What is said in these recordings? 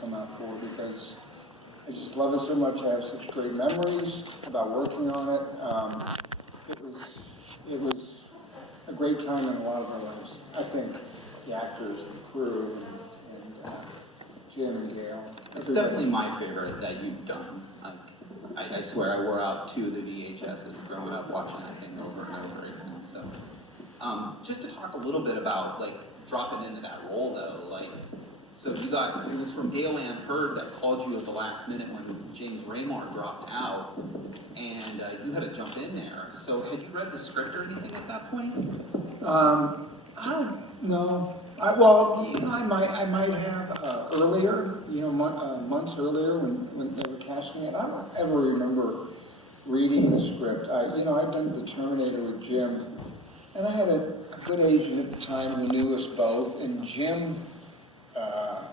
come out for, because I just love it so much. I have such great memories about working on it. It was a great time in a lot of our lives. I think the actors and crew and Jim and Gail. It's definitely my favorite that you've done. I swear I wore out 2 of the VHSs growing up watching that thing over and over again. So, just to talk a little bit about like dropping into that role though, like, so it was from Gail Ann Hurd that called you at the last minute when James Raymar dropped out, and you had to jump in there. So had you read the script or anything at that point? I don't know. I might have earlier, months earlier when they were casting it. I don't ever remember reading the script. I'd done The Terminator with Jim, and I had a good agent at the time who knew us both, and Jim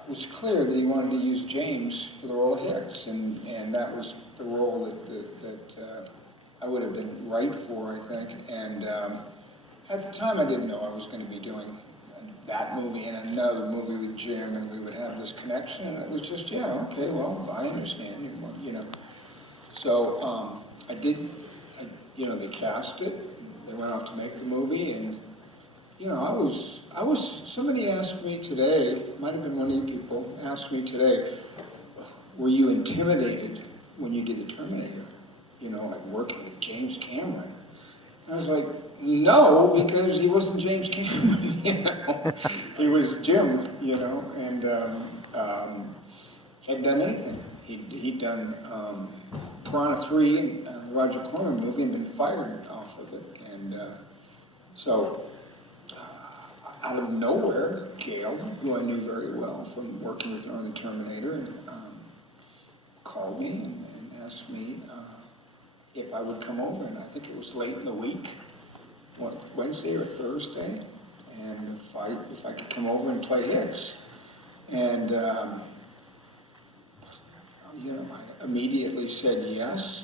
was clear that he wanted to use James for the role of Hicks, and that was the role that I would have been right for, I think. And at the time, I didn't know I was going to be doing that movie and another movie with Jim, and we would have this connection, and it was just, yeah, okay, well, I understand, So they cast it, they went off to make the movie, and, somebody asked me today, might have been one of you people, asked me today, were you intimidated when you did The Terminator? Like working with James Cameron? I was like, no, because he wasn't James Cameron, He was Jim, and had done anything. He'd done Piranha 3, Roger Corman movie, and been fired off of it. And so, out of nowhere, Gail, who I knew very well from working with her on The Terminator, called me and asked me if I would come over, and I think it was late in the week, Wednesday or Thursday, and if I could come over and play Hicks. And I immediately said yes.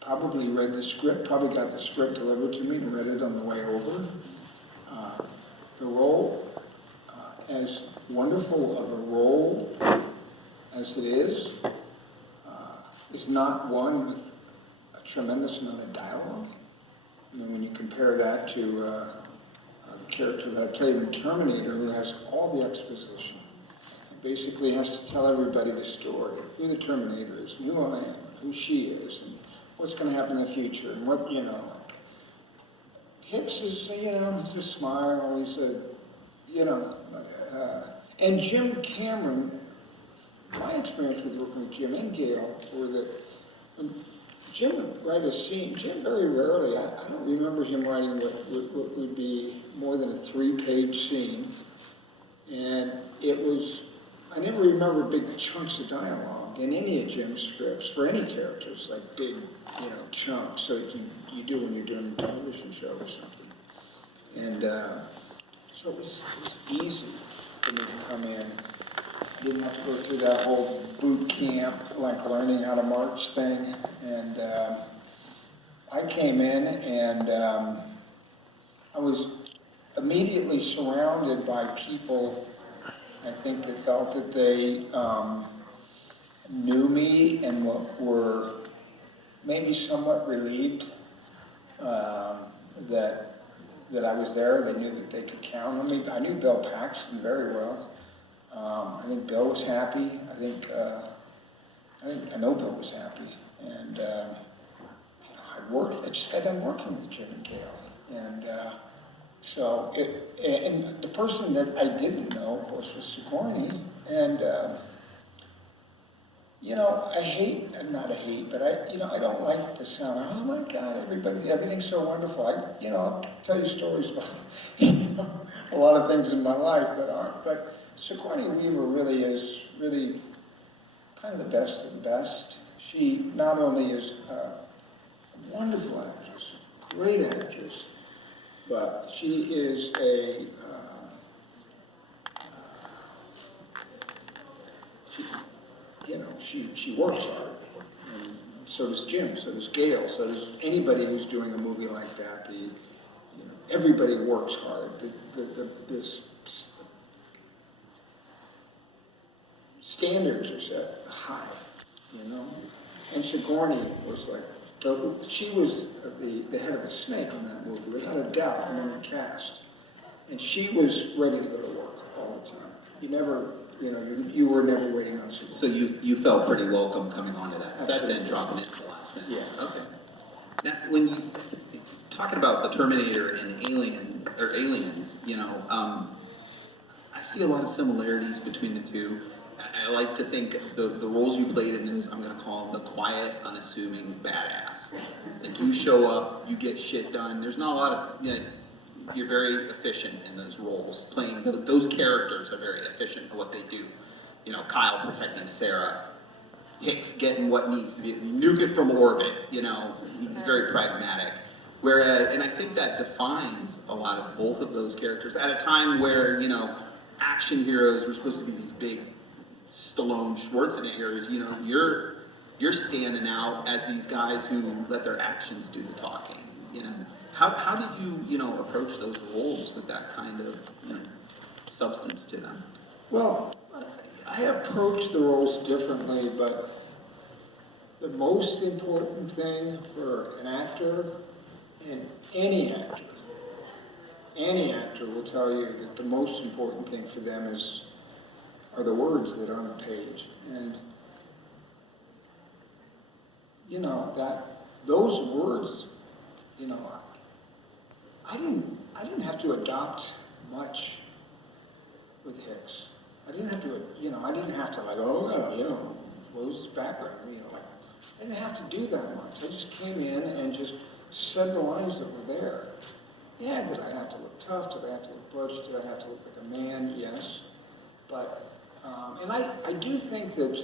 Probably read the script, probably got the script delivered to me and read it on the way over. The role, as wonderful of a role as it is not one with a tremendous amount of dialogue. When you compare that to the character that I played in Terminator, who has all the exposition, and basically has to tell everybody the story, who the Terminator is, and who I am, who she is, and what's going to happen in the future, and what, Hicks is, he's a smile, he's a, and Jim Cameron, my experience with working with Jim and Gail were that when Jim would write a scene, Jim very rarely, I don't remember him writing what would be more than a 3-page scene. And I never remember big chunks of dialogue in any of Jim's scripts for any characters, like big, chunks, so you do when you're doing a television show or something. And so it was easy for me to come in. I didn't have to go through that whole boot camp, like learning how to march thing. And I came in and I was immediately surrounded by people, I think, that felt that they knew me and were maybe somewhat relieved that I was there. They knew that they could count on me. I knew Bill Paxton very well. I think Bill was happy. I know Bill was happy, and I just got done working with Jim and Gail, and and the person that I didn't know, of course, was Sigourney, and but I don't like to sound, oh my God, everything's so wonderful. I'll tell you stories about a lot of things in my life that aren't, but Sigourney Weaver really is kind of the best of the best. She not only is a wonderful actress, great actress, but she is she works hard, and so does Jim, so does Gail, so does anybody who's doing a movie like that. Everybody works hard. standards are set high, you know? And Sigourney was like, she was the head of the snake on that movie, without a doubt, among the cast. And she was ready to go to work all the time. You never, you know, you were never waiting on Sigourney. So you felt pretty welcome coming onto that set, Absolutely. then dropping it at the last minute? Yeah. Okay. Now, when you, talking about the Terminator and Aliens, you know, I see a lot of similarities between the two. I like to think the roles you played in this, I'm gonna call them the quiet, unassuming badass. Like you show up, you get shit done. There's not a lot of, you know, you're very efficient in those roles. Playing those characters are very efficient in what they do. You know, Kyle protecting Sarah, Hicks getting what needs to be, nuke it from orbit. You know, he's very pragmatic. Whereas, and I think that defines a lot of both of those characters at a time where, you know, action heroes were supposed to be these big Stallone, Schwarzeneggers. You know, you're standing out as these guys who let their actions do the talking. You know, how did you know approach those roles with that kind of, you know, substance to them? Well, I approach the roles differently, but the most important thing for an actor, and any actor will tell you that the most important thing for them are the words that are on the page. And you know, those words, you know, I didn't have to adopt much with Hicks. I didn't have to, you know, I didn't have to like, oh no, you know, what was his background? You know, like, I didn't have to do that much. I just came in and just said the lines that were there. Yeah, did I have to look tough? Did I have to look butch? Did I have to look like a man? Yes. But, and I do think that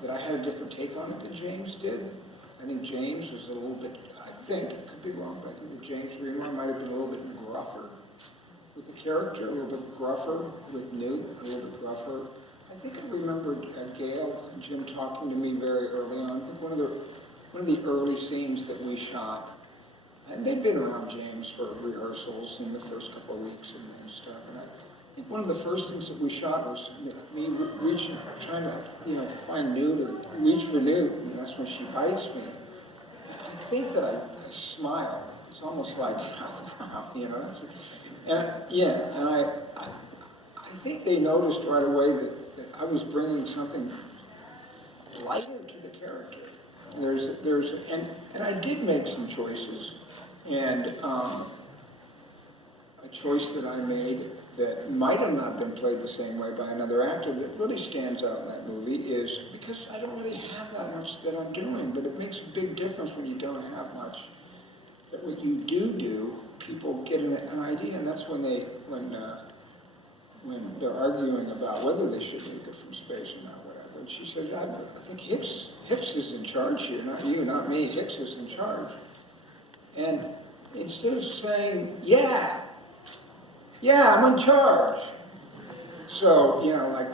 that I had a different take on it than James did. I think James was a little bit, I think, I could be wrong, but I think that James Remar might have been a little bit gruffer with the character, a little bit gruffer with Newt, a little bit gruffer. I think I remembered Gail and Jim talking to me very early on. I think one of the early scenes that we shot, and they'd been around James for rehearsals in the first couple of weeks and stuff. And I think one of the first things that we shot was me reaching, trying to, you know, find Newt or reach for Newt, and that's when she bites me. And I think that I smile. It's almost like, you know, that's, and yeah, and I think they noticed right away that I was bringing something lighter to the character. And I did make some choices, and a choice that I made that might have not been played the same way by another actor that really stands out in that movie is because I don't really have that much that I'm doing, but it makes a big difference when you don't have much. That what you do, people get an idea, and that's when they're arguing about whether they should nuke it from space or not, whatever. And she said, I think Hicks is in charge here, not you, not me. Hicks is in charge. And instead of saying, yeah, I'm in charge. So, you know, like,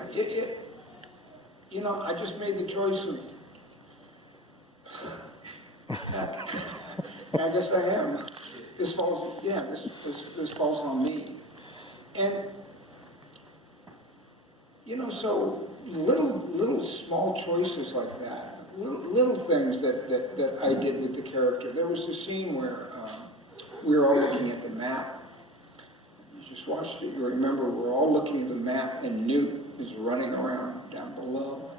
you know, I just made the choice of, I guess I am. This falls on me. And, you know, so little small choices like that, little things that I did with the character. There was a scene where we were all looking at the map. You just watched it, you remember we're all looking at the map and Newt is running around down below.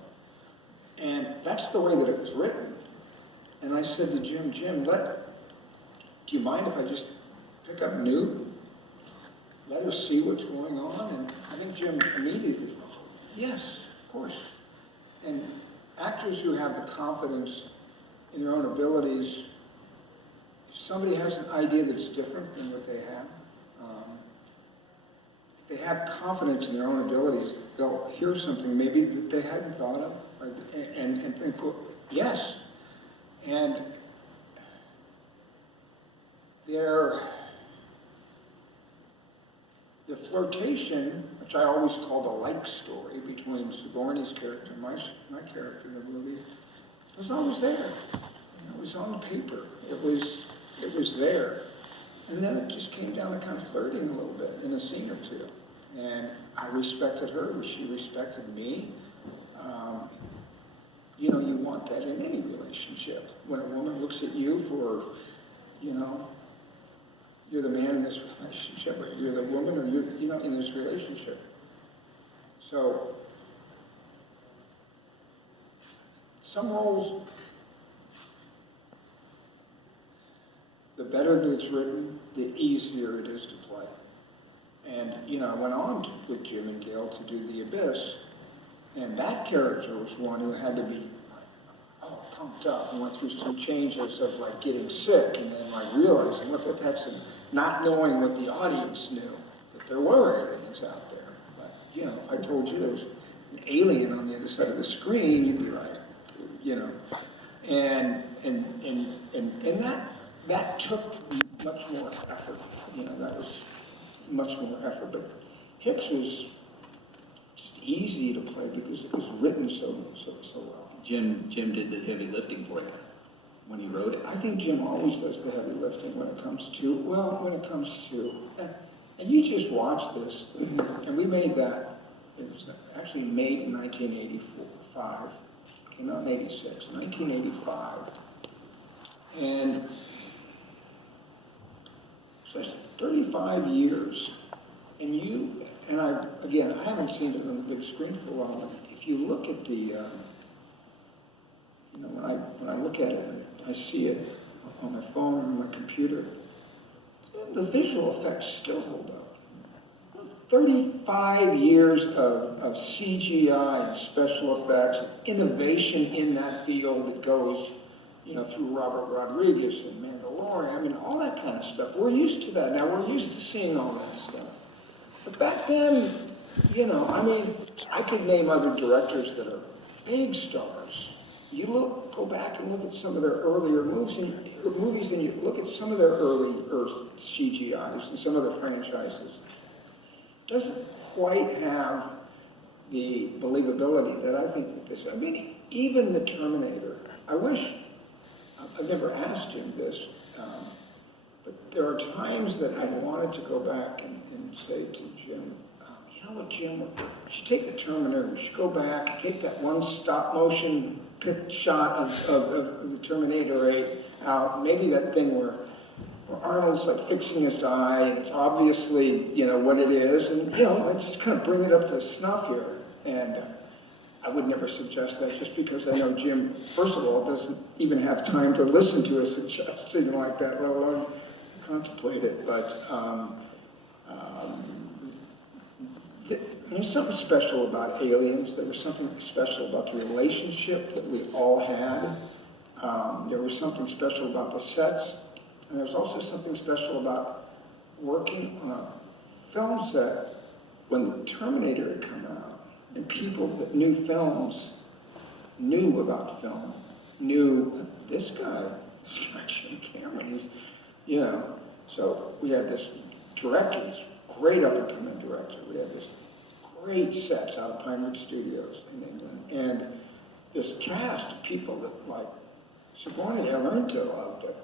And that's the way that it was written. And I said to Jim, do you mind if I just pick up Newt? Let her see what's going on? And I think Jim immediately, yes, of course. And actors who have the confidence in their own abilities, if somebody has an idea that's different than what they have, if they have confidence in their own abilities, they'll hear something maybe that they hadn't thought of, and think, well, yes. And the flirtation, which I always called a like story between Sigourney's character and my character in the movie, was always there. It was on the paper. It was there. And then it just came down to kind of flirting a little bit in a scene or two. And I respected her, she respected me. Um, you know, you want that in any relationship. When a woman looks at you for, you know, you're the man in this relationship, or you're the woman, or you're, you know, in this relationship. So, some roles, the better that it's written, the easier it is to play. And, you know, I went on with Jim and Gail to do The Abyss, and that character was one who had to be pumped up and went through some changes of like getting sick and then like realizing what the heck's, and not knowing what the audience knew, that there were aliens out there. But, you know, if I told you there was an alien on the other side of the screen, you'd be like, you know, and that took much more effort. You know, that was much more effort. But Hicks was just easy to play because it was written so well. Jim did the heavy lifting for you when he wrote it. I think Jim always does the heavy lifting when it comes to, and you just watch this, and we made that, it was actually made in 1985, came out in 86, 1985, and so it's 35 years, and I haven't seen it on the big screen for a while, but if you look at the, you know, when I look at it, I see it on my phone or on my computer, the visual effects still hold up. 35 years of CGI and special effects, innovation in that field that goes, you know, through Robert Rodriguez and Mandalorian, I mean, all that kind of stuff. We're used to that now. We're used to seeing all that stuff. But back then, you know, I mean, I could name other directors that are big stars. You go back and look at some of their earlier movies, and you look at some of their early CGIs and some of their franchises. It doesn't quite have the believability that I think that this. I mean, even the Terminator. I wish I've never asked him this, but there are times that I wanted to go back and say to Jim, you know what, Jim? We should take the Terminator. We should go back and take that one stop motion shot of the Terminator 8 out. Maybe that thing where Arnold's like fixing his eye, and it's obviously, you know, what it is, and, you know, let's just kind of bring it up to snuff here. And I would never suggest that just because I know Jim, first of all, doesn't even have time to listen to a suggestion like that, let alone contemplate it. But there's something special about Aliens. There was something special about the relationship that we all had. There was something special about the sets. And there's also something special about working on a film set when the Terminator had come out. And people that knew films knew about film, knew this guy, Jim Cameron, he's, you know. So we had this director, this great up-and-coming director. We had this great sets out of Pinewood Studios in England, and this cast of people that, like, Sigourney, I learned to love, but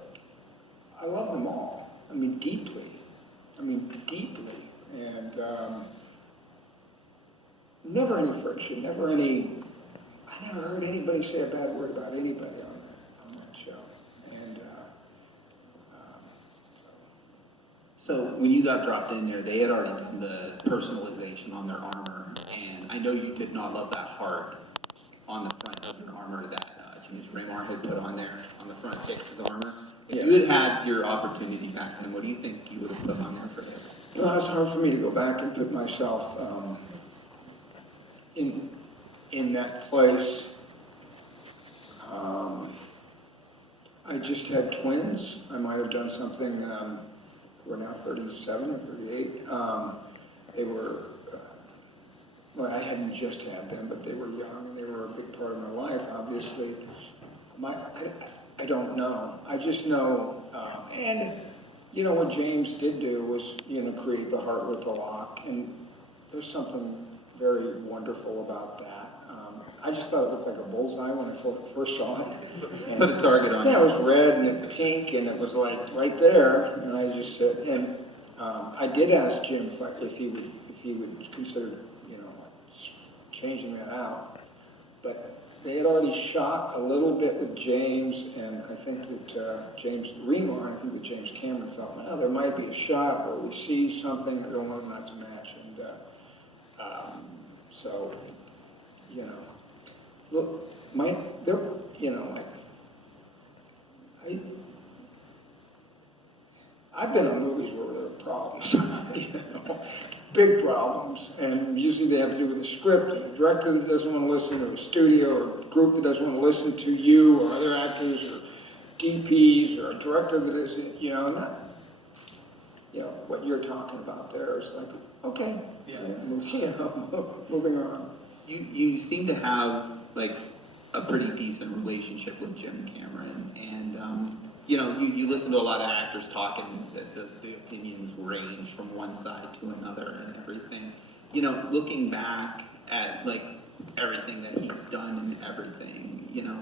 I love them all. I mean, deeply. And never any friction, I never heard anybody say a bad word about anybody on that show. And So when you got dropped in there, they had already done the personalization on their armor, and I know you did not love that heart on the front of your armor that James Raymar had put on there on the front of Hicks' armor. If you had had your opportunity back then, what do you think you would have put on there for Hicks? you know, it's hard for me to go back and put myself in that place. I just had twins. I might have done something. We're now 37 or 38. They were, well, I hadn't just had them, but they were young and they were a big part of my life, obviously. I don't know. I just know, and, you know, what James did do was, you know, create the heart with the lock, and there's something very wonderful about that. I just thought it looked like a bullseye when I first saw it. And, put a target on it. Yeah, it was red and pink, and it was like right there. And I just said, and I did ask Jim if he would consider, you know, changing that out. But they had already shot a little bit with James, and I think that James Remar, and I think that James Cameron felt, well, there might be a shot where we see something, I don't want it not to match. And so, you know, look, you know, I've been on movies where there are problems, you know, big problems, and usually they have to do with a script, and a director that doesn't want to listen, or a studio, or a group that doesn't want to listen to you, or other actors, or DPs, or a director that isn't, you know, and that, you know, what you're talking about there is like, okay, Yeah. you know, moving on. You seem to have like a pretty decent relationship with Jim Cameron, and you know, you listen to a lot of actors talking that the opinions range from one side to another and everything. You know, looking back at like everything that he's done and everything, you know,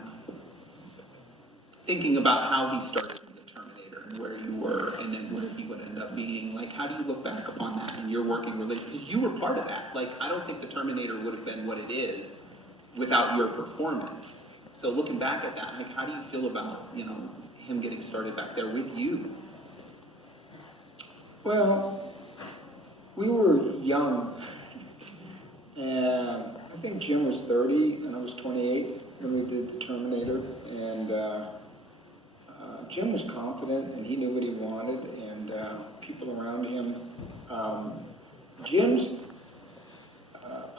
thinking about how he started in the Terminator and where you were and then where he would end up being, like, how do you look back upon that in your working relationship? Because you were part of that. Like, I don't think the Terminator would have been what it is without your performance. So looking back at that, like, how do you feel about, you know, him getting started back there with you? Well, we were young, and I think Jim was 30 and I was 28 when we did the Terminator, and Jim was confident and he knew what he wanted, and people around him. Jim's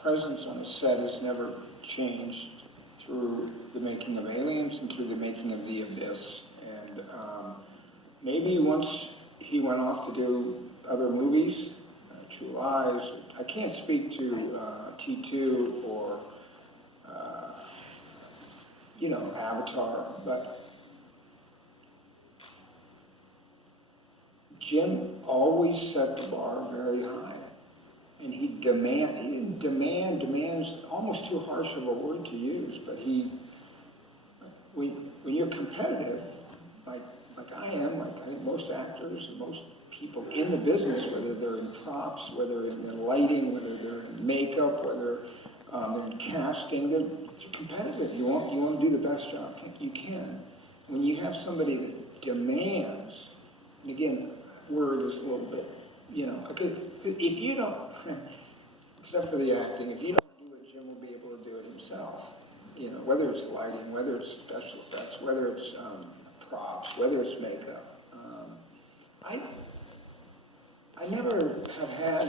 presence on the set has never changed through the making of Aliens and through the making of The Abyss. And maybe once he went off to do other movies, True Lies, I can't speak to T2 or, you know, Avatar, but Jim always set the bar very high. And he didn't demands almost too harsh of a word to use, but when you're competitive, like I am, like I think most actors and most people in the business, whether they're in props, whether they're in lighting, whether they're in makeup, whether they're in casting, they're competitive. You want to do the best job you can. When you have somebody that demands, and again, word is a little bit, you know, okay, if you don't, except for the acting, if you don't do it, Jim will be able to do it himself. You know, whether it's lighting, whether it's special effects, whether it's props, whether it's makeup. I never have had,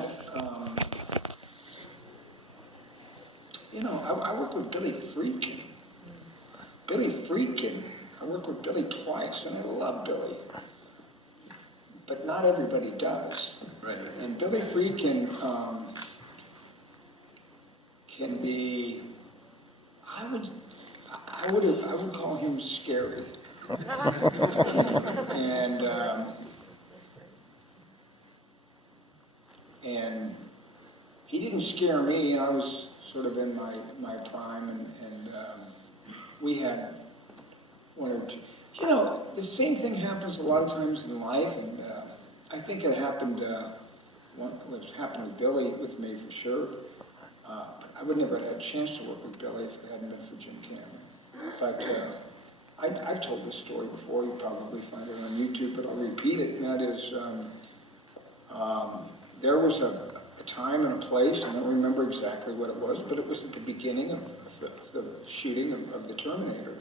you know, I work with Billy Friedkin. I worked with Billy twice, and I love Billy. But not everybody does. Right. And Billy Friedkin can be, I would call him scary. And he didn't scare me. I was sort of in my prime, and we had one or two. You know, the same thing happens a lot of times in life, and I think it happened. What's happened with Billy with me for sure. I would never have had a chance to work with Billy if it hadn't been for Jim Cameron. But I've told this story before. You probably find it on YouTube, but I'll repeat it. And that is, there was a time and a place. I don't remember exactly what it was, but it was at the beginning of the shooting of the Terminator.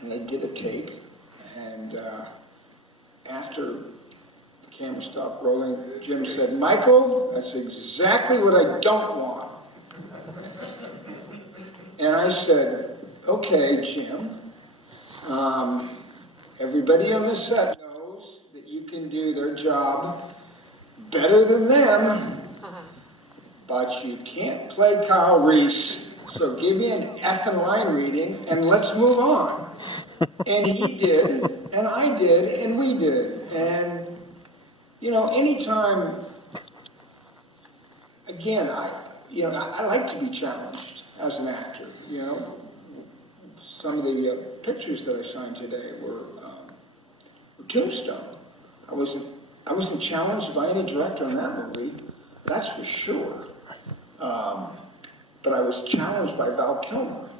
And they did a take, and after the camera stopped rolling, Jim said, "Michael, that's exactly what I don't want." And I said, "Okay, Jim, everybody on this set knows that you can do their job better than them, but you can't play Kyle Reese, so give me an effing line reading and let's move on." And he did, and I did, and we did. And, you know, anytime, again, I like to be challenged as an actor, you know. Some of the pictures that I signed today were Tombstone. I wasn't challenged by any director on that movie, that's for sure. But I was challenged by Val Kilmer,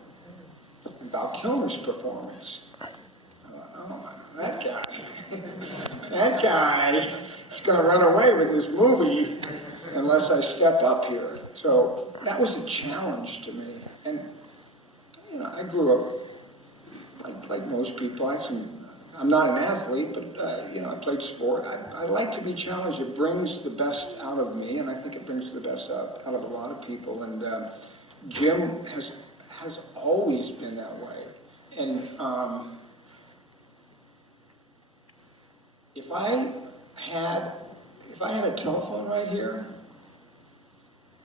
and Val Kilmer's performance. Oh, that guy, that guy is going to run away with this movie unless I step up here. So that was a challenge to me. And, you know, I grew up like most people. I'm not an athlete, but, you know, I played sport. I like to be challenged. It brings the best out of me, and I think it brings the best out of a lot of people. And Jim has always been that way. And if I had a telephone right here,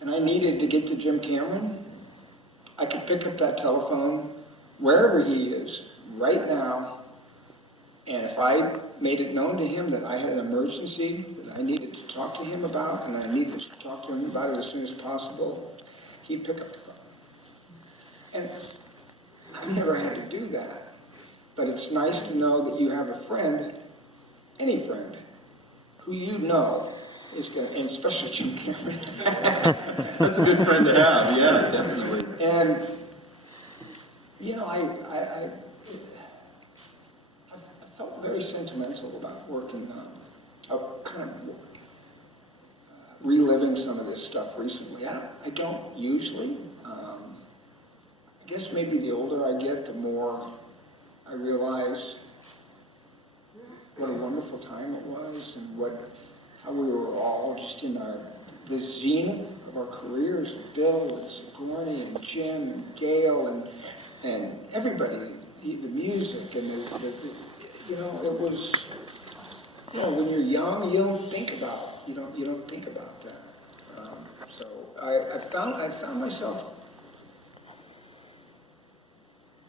and I needed to get to Jim Cameron, I could pick up that telephone wherever he is right now, and if I made it known to him that I had an emergency that I needed to talk to him about, and I needed to talk to him about it as soon as possible, he'd pick up the phone. And I've never had to do that, but it's nice to know that you have a friend, any friend, who you know is going to, and especially Jim Cameron. That's a good friend to have, yeah, definitely. And, you know, I felt very sentimental about working kind of reliving some of this stuff recently. I don't usually. I guess maybe the older I get, the more I realize what a wonderful time it was, and how we were all just in the zenith of our careers. Bill and Sigourney and Jim and Gail and everybody, the music and the you know, it was, you know, when you're young, you don't think about that. So I found myself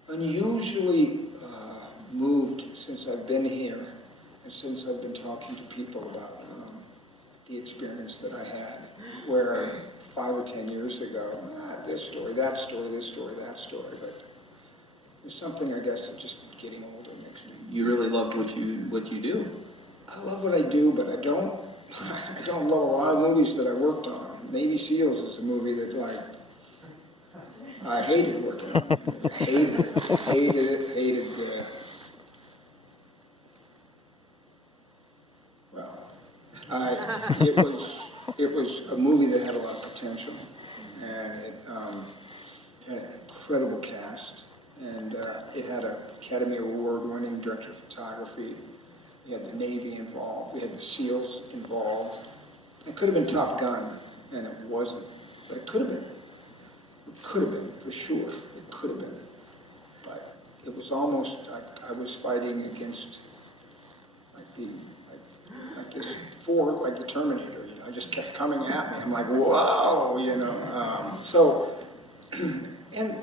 unusually moved since I've been here, and since I've been talking to people about the experience that I had, where 5 or 10 years ago, this story, that story, this story, that story, but there's something, I guess, that just getting older makes me. You really loved what you do. I love what I do, but I don't love a lot of movies that I worked on. Navy SEALs is a movie that, like, I hated working on. Hated it. It was a movie that had a lot of potential, and it had an incredible cast, and it had an Academy Award-winning director of photography. We had the Navy involved. We had the SEALs involved. It could have been Top Gun, and it wasn't, but it could have been. It could have been, for sure. It could have been. But it was almost like I was fighting against like the Terminator, you know, it just kept coming at me. I'm like, whoa, you know. And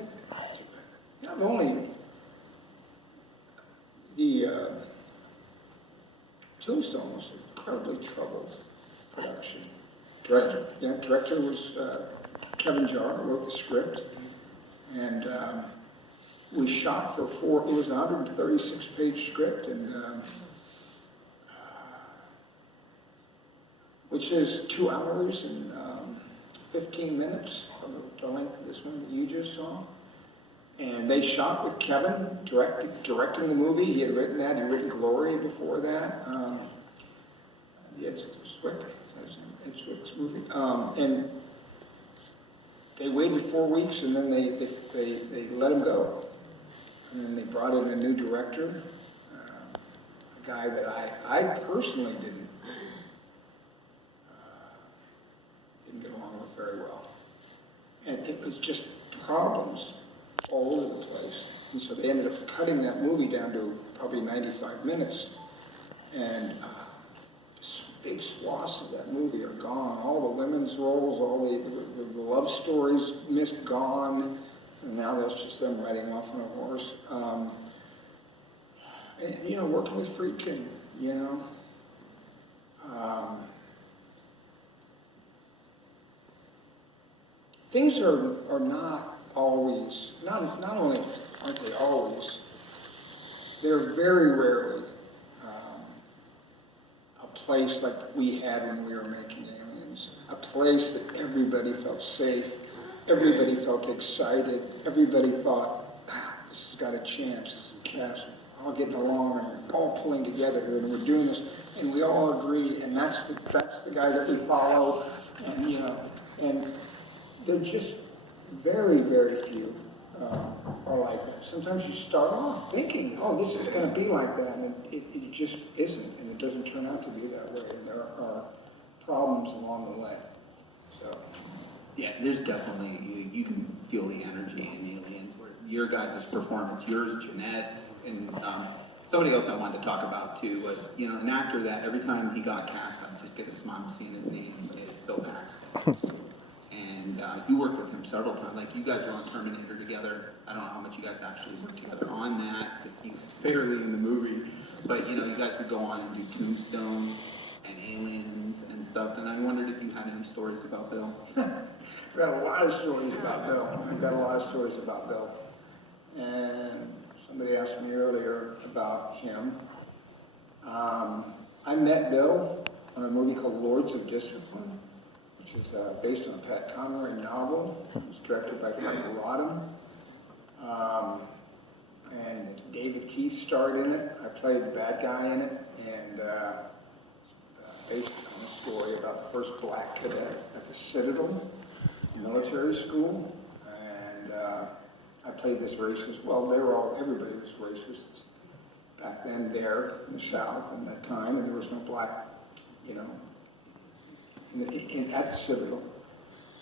not only the Tombstone was incredibly troubled production. Director was Kevin Jarre, who wrote the script, and we shot for it was a 136-page script, and which is 2 hours and 15 minutes of the length of this one that you just saw. And they shot with Kevin directing the movie. He had written that. He'd written Glory before that. The Ed Zwick's movie. And they waited 4 weeks, and then they let him go. And then they brought in a new director, a guy that I personally didn't get along with very well. And it was just problems all over the place. And so they ended up cutting that movie down to probably 95 minutes. And big swaths of that movie are gone. All the women's roles, all the love stories gone. And now that's just them riding off on a horse. And, you know, working with Friedkin, you know. Things are not always, not only aren't they always, they're very rarely a place like we had when we were making Aliens. A place that everybody felt safe, everybody felt excited, everybody thought, this has got a chance, this cast, all getting along, and we're all pulling together here, and we're doing this, and we all agree, and that's the guy that we follow, and and they're just very, very few are like that. Sometimes you start off thinking, oh, this is going to be like that, and it just isn't, and it doesn't turn out to be that way, and there are problems along the way. So, Yeah, there's definitely, you can feel the energy in Aliens, where your guys' performance, yours, Jeanette's, and somebody else I wanted to talk about too was, an actor that every time he got cast, I'd just get a smile seeing his name is Bill Paxton. And you worked with him several times, like you guys were on Terminator together. I don't know how much you guys actually worked together on that, because he was barely in the movie. But you guys would go on and do Tombstone and Aliens and stuff, and I wondered if you had any stories about Bill. I've got a lot of stories about Bill. And somebody asked me earlier about him. I met Bill on a movie called Lords of Discipline, which is based on a Pat Conroy novel. It was directed by Frank Rodham. And David Keith starred in it. I played the bad guy in it, and based on a story about the first black cadet at the Citadel military school. And I played this racist. Well, everybody was racist back then there in the South in that time, and there was no black, at the Citadel.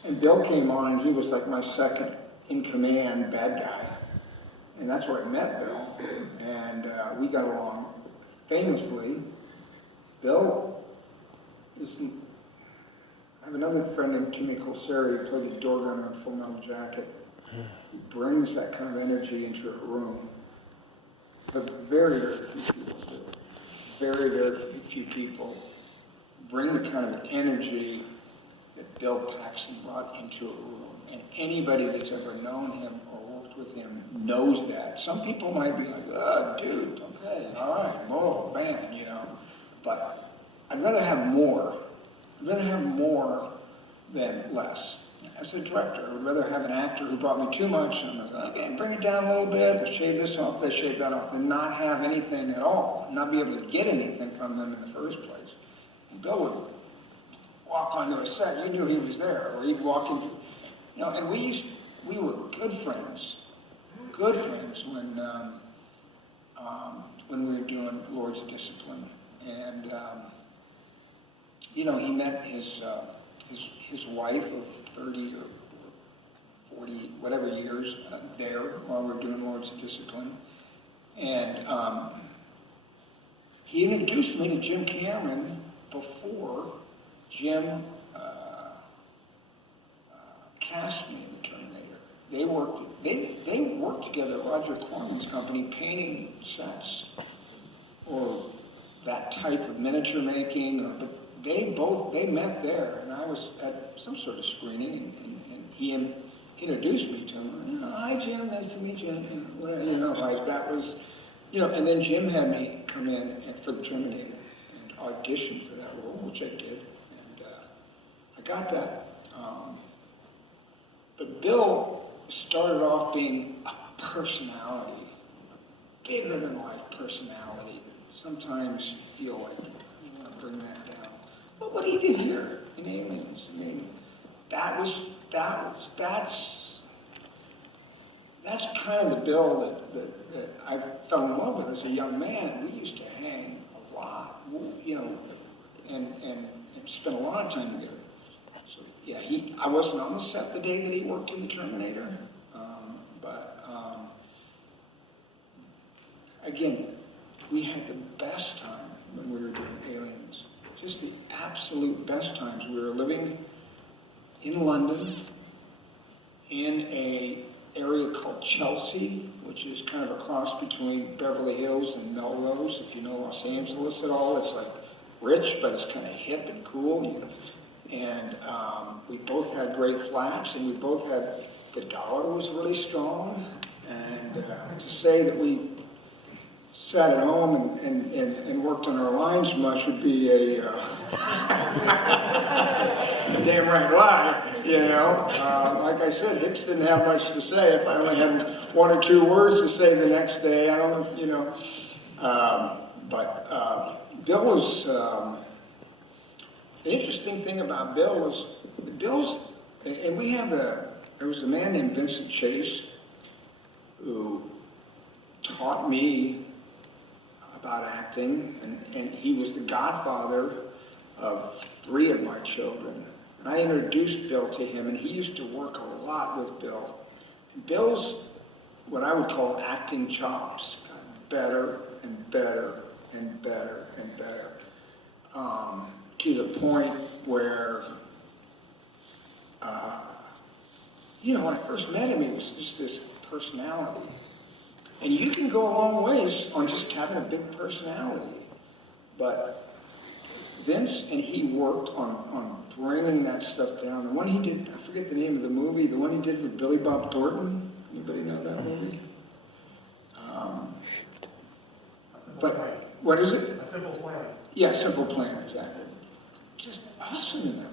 And Bill came on, and he was like my second in command bad guy. And that's where I met Bill. And we got along famously. Bill isn't. I have another friend named Timmy Colseri who played the door gunner in Full Metal Jacket. He brings that kind of energy into a room. But very, very few people do. Very, very few people bring the kind of energy that Bill Paxton brought into a room. And anybody that's ever known him or worked with him knows that. Some people might be like, oh, dude, okay, all right, whoa, man, But I'd rather have more. I'd rather have more than less. As a director, I would rather have an actor who brought me too much, and I'm like, okay, bring it down a little bit, we'll shave this off, they shave that off, than not have anything at all, not be able to get anything from them in the first place. And Bill would walk onto a set, you knew he was there, or he'd walk into, and we were good friends when we were doing Lords of Discipline. And, he met his wife of 30 or 40, whatever years there while we were doing Lords of Discipline. And he introduced me to Jim Cameron before Jim cast me in the Terminator. They worked together at Roger Corman's company painting sets or that type of miniature making, but they met there, and I was at some sort of screening, and he introduced me to him. Hi Jim, nice to meet you. Like that was, and then Jim had me come in for the Terminator and audition for that role, which I did, and I got that. But Bill started off being a personality, a bigger than life personality that sometimes you feel like you want to bring that down. But what he did here in Aliens, I mean, that's kind of the Bill that I fell in love with as a young man, and we used to hang a lot, and spend a lot of time together. So yeah, I wasn't on the set the day that he worked in the Terminator, but again, we had the best time when we were doing Aliens. Just the absolute best times. We were living in London in a area called Chelsea, which is kind of a cross between Beverly Hills and Melrose. If you know Los Angeles at all, it's like rich, but it's kind of hip and cool. And we both had great flats, and we both had, the dollar was really strong. And to say that we sat at home and worked on our lines much would be a damn right lie, you know? Like I said, Hicks didn't have much to say. If I only had one or two words to say the next day, I don't know, you know. Bill was, the interesting thing about Bill was, and we have there was a man named Vincent Chase who taught me about acting, and he was the godfather of 3 of my children. And I introduced Bill to him, and he used to work a lot with Bill. Bill's, what I would call acting chops, got better and better and better and better, to the point where, you know, when I first met him, he was just this personality. And you can go a long ways on just having a big personality. But Vince and he worked on bringing that stuff down. The one he did, I forget the name of the movie, the one he did with Billy Bob Thornton. Anybody know that movie? But what is it? A Simple Plan. Yeah, Simple Plan, exactly. Just awesome in that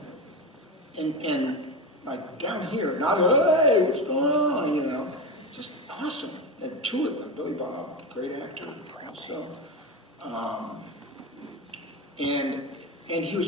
movie. And like down here, not, hey, what's going on, you know? Just awesome. And 2 of them, Billy Bob, great actor also. And he was